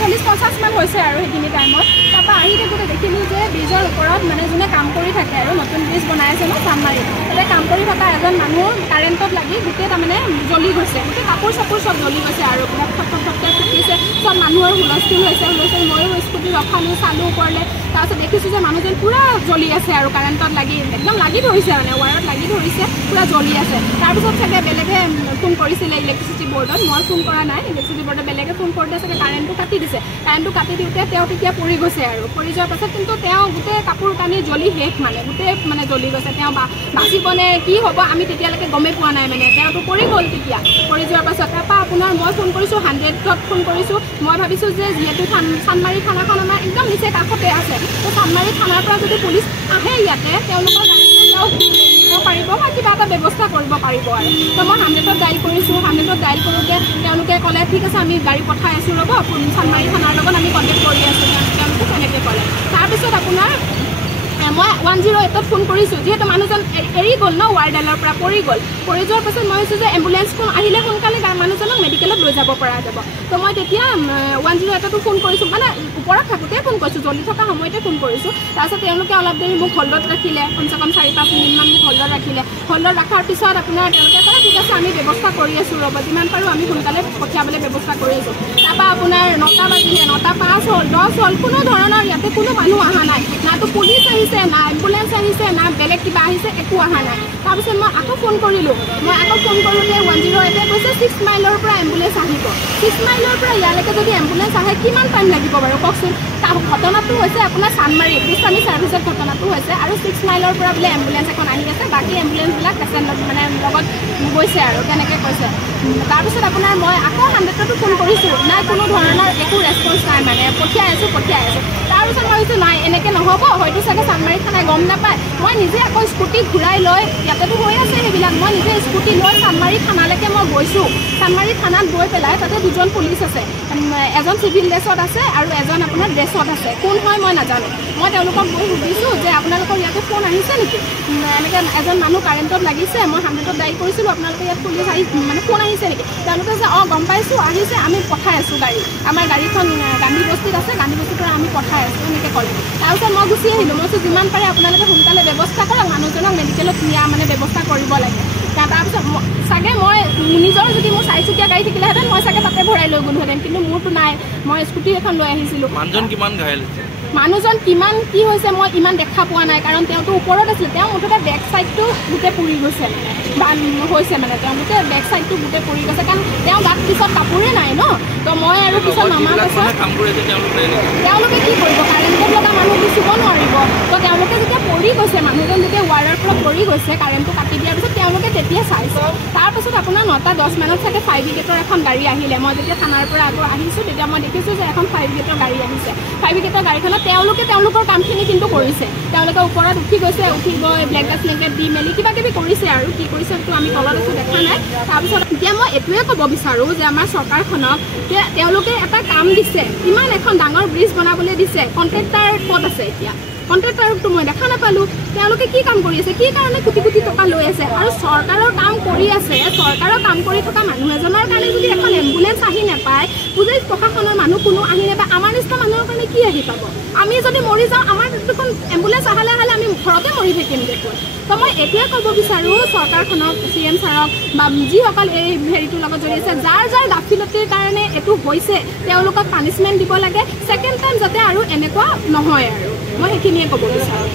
45-50 মান হৈছে আৰু সেইখিনি টাইমত তাৰপৰা আহি থাকোঁতে দেখিলোঁ যে ব্ৰিজৰ ওপৰত মানে যোনে কাম কৰি থাকে আৰু নতুন ব্ৰিজ বনাই আছে ন চানমাৰীত তাতে কাম কৰি থকা এজন মানুহ কাৰেণ্টত লাগি গোটেই তাৰমানে জ্বলি গৈছে গোটেই কাপোৰ চাপোৰ চব জ্বলি গৈছে আৰু পুৰা ফটকৈ ফুটিছে চব মানুহৰ হুলস্থুল হৈছে ময়ো স্কুটি ৰখালোঁ চালোঁ ওপৰলৈ তাৰপিছত দেখিছোঁ যে মানুহজন পুৰা জ্বলি আছে আৰু কাৰেণ্টত লাগি একদম লাগি ধৰিছে মানে ৱায়াৰত লাগি ধৰিছে পুৰা জ্বলি আছে তাৰপিছত চাগে বেলেগে ফোন কৰিছিলে ইলেক্ট্ৰিচিটি বৰ্ডত মই ফোন কৰা নাই ইলেক্ট্ৰিচিটি বৰ্ডত বেলেগে ফোন কৰোঁতে চাগে কাৰেণ্টটো কাটি দিছে কাৰেণ্টটো কাটি দিওঁতে তেওঁ তেতিয়া পৰি গৈছে আৰু পৰি যোৱাৰ পাছত কিন্তু তেওঁ গোটেই কাপোৰ কানি জ্বলি শেষ মানে গোটেই মানে জ্বলি গৈছে তেওঁ বাচিবনে কি হ'ব আমি তেতিয়ালৈকে গমেই পোৱা নাই মানে তেওঁতো পৰি গ'ল তেতিয়া পৰি যোৱাৰ পাছত তাৰপৰা আপোনাৰ মই ফোন কৰিছোঁ 100ত ফোন কৰিছোঁ মই ভাবিছোঁ যে যিহেতু চানমাৰী থানাখন আমাৰ একদম নিচে কাষতে আছে তো চানমাৰী থানাৰ পৰা যদি পুলিচ আহে ইয়াতে তেওঁলোকৰ পাৰিব বা কিবা এটা ব্যৱস্থা কৰিব পাৰিব আৰু তো মই 100ত ডাইল কৰিছোঁ 100ত ডাইল কৰোঁতে তেওঁলোকে ক'লে ঠিক আছে আমি গাড়ী পঠাই আছোঁ ৰ'ব চানমাৰী থানাৰ লগত আমি কণ্টেক্ট কৰি আছোঁ তেওঁলোকে তেনেকৈ ক'লে তাৰপিছত আপোনাৰ মই 108ত ফোন কৰিছোঁ যিহেতু মানুহজন এৰি গ'ল ন ৱাৰডালৰ পৰা পৰি গ'ল পৰি যোৱাৰ পাছত মই ভাবিছোঁ যে এম্বুলেঞ্চখন আহিলে সোনকালে মানুহজনক মেডিকেলত লৈ যাব পৰা যাব তো মই তেতিয়া 108তো ফোন কৰিছোঁ মানে ওপৰত থাকোঁতে ফোন কৰিছোঁ জ্বলি থকা সময়তে ফোন কৰিছোঁ তাৰপিছত তেওঁলোকে অলপ দেৰি মোক হল্ডত ৰাখিলে কমচে কম 4-5 মিনিটমান মোক হল্ডত ৰাখিলে হল্ডত ৰখাৰ পিছত আপোনাৰ তেওঁলোকে ক'লে ঠিক আছে আমি ব্যৱস্থা কৰি আছোঁ ৰ'ব যিমান পাৰোঁ আমি সোনকালে পঠিয়াবলৈ ব্যৱস্থা কৰি আছোঁ তাৰপৰা আপোনাৰ 9টা বাজিলে 9টা 5 হ'ল 10 হ'ল কোনো ধৰণৰ ইয়াতে কোনো মানুহ অহা নাই নাতো পুলিচ আহিছে না এম্বুলেঞ্চ আহিছে না বেলেগ কিবা আহিছে একো অহা নাই তাৰপিছত মই আকৌ ফোন কৰিলোঁ মই আকৌ ফোন কৰোঁতে 108 কৈছে 6 মাইলৰ পৰা এম্বুলেঞ্চ আহিব 6 মাইলৰ পৰা ইয়ালৈকে যদি এম্বুলেঞ্চ আহে কিমান টাইম লাগিব বাৰু কওকচোন ঘটনাটো হৈছে আপোনাৰ চানমাৰী গোস্বামী ছাৰ্ভিচত ঘটনাটো হৈছে আৰু 6 মাইলৰ পৰা বোলে এম্বুলেঞ্চ এখন আহি আছে বাকী এম্বুলেঞ্চবিলাক পেচেণ্টত মানে লগত গৈছে আৰু তেনেকৈ কৈছে তাৰপিছত আপোনাৰ মই আকৌ 100টো ফোন কৰিছোঁ নাই কোনো ধৰণৰ একো ৰেছপন্স নাই মানে পঠিয়াই আছোঁ তাৰপিছত মই ভাবিছোঁ নাই এনেকৈ নহ'ব হয়তো চাগে চানমাৰী থানাই গম নাপায় মই নিজে আকৌ স্কুটি ঘূৰাই লৈ ইয়াতেতো হৈ আছে সেইবিলাক মই নিজে স্কুটি লৈ চানমাৰী থানালৈকে মই গৈছোঁ চানমাৰী থানাত গৈ পেলাই তাতে দুজন পুলিচ আছে এজন চিভিল ড্ৰেছত আছে আৰু এজন আপোনাৰ ড্ৰেছত আছে কোন হয় মই নাজানো মই তেওঁলোকক গৈ সুধিছোঁ যে আপোনালোকৰ ইয়াতে ফোন আহিছে নেকি এনেকৈ এজন মানুহ কাৰেণ্টত লাগিছে মই 100ত ডাইল কৰিছিলোঁ আপোনালোকে ইয়াত পুলিচ মানে ফোন আহিছে নেকি তেওঁলোকে যে অঁ গম পাইছোঁ আহিছে আমি পঠাই আছোঁ গাড়ী আমাৰ গাড়ীখন গান্ধী বস্তিত আছে গান্ধী বস্তিৰ পৰা আমি পঠাই আছোঁ এনেকৈ ক'লে তাৰপিছত মই গুচি আহিলোঁ মই যিমান পাৰে আপোনালোকে সোনকালে ব্যৱস্থা কৰক মানুহজনক মেডিকেলত নিয়া মানে ব্যৱস্থা কৰিব লাগে তাৰপিছত চাগে মই নিজৰ যদি মোৰ 4চকীয়া গাড়ী থাকিলেহেঁতেন মই চাগে তাতে ভৰাই লৈ গ'লোহেঁতেন কিন্তু মোৰতো নাই মই স্কুটি এখন লৈ আহিছিলোঁ মানুহজন কিমান কি হৈছে মই ইমান দেখা পোৱা নাই কাৰণ তেওঁতো ওপৰত আছিলে তেওঁ মুঠতে বেক চাইডটো গোটেই পুৰি গৈছে হৈছে মানে তেওঁলোকে বেক চাইডটো গোটেই পুৰি গৈছে কাৰণ তেওঁ গাত পিছত কাপোৰেই নাই ন তো মই আৰু পিছত নামাৰ পাছত তেওঁলোকে কি কৰিব কাৰেণ্টত লগা মানুহটো চুব নোৱাৰিব তো তেওঁলোকে যেতিয়া পৰি গৈছে মানুহজন যেতিয়া ৱায়াৰৰ পৰা পৰি গৈছে কাৰেণ্টটো কাটি দিয়াৰ পিছত তেওঁলোকে তেতিয়া চাইছে তাৰপাছত আপোনাৰ 9টা 10 মানত চাগে 5 ব্ৰিগেডৰ এখন গাড়ী আহিলে মই যেতিয়া থানাৰ পৰা আকৌ আহিছোঁ তেতিয়া মই দেখিছোঁ যে এখন 5 ব্ৰিগেডৰ গাড়ী আহিছে 5 ব্ৰিগেডৰ গাড়ীখনত তেওঁলোকে তেওঁলোকৰ কামখিনি কিন্তু কৰিছে তেওঁলোকে ওপৰত উঠি গৈছে উঠি গৈ ব্লেংকেট স্লেংকেট দি মেলি কিবা কিবি কৰিছে আৰু কি কৰিছে সেইটো আমি তলত আছোঁ দেখা নাই তাৰপিছত এতিয়া মই এইটোৱে ক'ব বিচাৰোঁ যে আমাৰ চৰকাৰখনক যে তেওঁলোকে এটা কাম দিছে ইমান এখন ডাঙৰ ব্ৰিজ বনাবলৈ দিছে কণ্ট্ৰেক্টাৰ ক'ত আছে এতিয়া কণ্ট্ৰেক্টাৰকতো মই দেখা নাপালোঁ তেওঁলোকে কি কাম কৰি আছে কি কাৰণে কোটি কোটি টকা লৈ আছে আৰু চৰকাৰৰ কাম কৰি আছে চৰকাৰৰ কাম কৰি থকা মানুহ এজনৰ কাৰণে যদি এখন এম্বুলেঞ্চ আহি নাপায় পুলিচ প্ৰশাসনৰ মানুহ কোনো আহি নাপায় আমাৰ নিচিনা মানুহৰ কাৰণে কি আহি পাব আমি যদি মৰি যাওঁ আমাৰ দেখোন এম্বুলেঞ্চ আহালে আমি ঘৰতে মৰি থাকিম দেখোন তো মই এতিয়া ক'ব বিচাৰোঁ চৰকাৰখনক CM ছাৰক বা যিসকল এই হেৰিটোৰ লগত জড়িত আছে যাৰ গাফিলতিৰ কাৰণে এইটো হৈছে তেওঁলোকক পানিছমেণ্ট দিব লাগে ছেকেণ্ড টাইম যাতে আৰু এনেকুৱা নহয় আৰু মই সেইখিনিয়ে ক'ব বিচাৰোঁ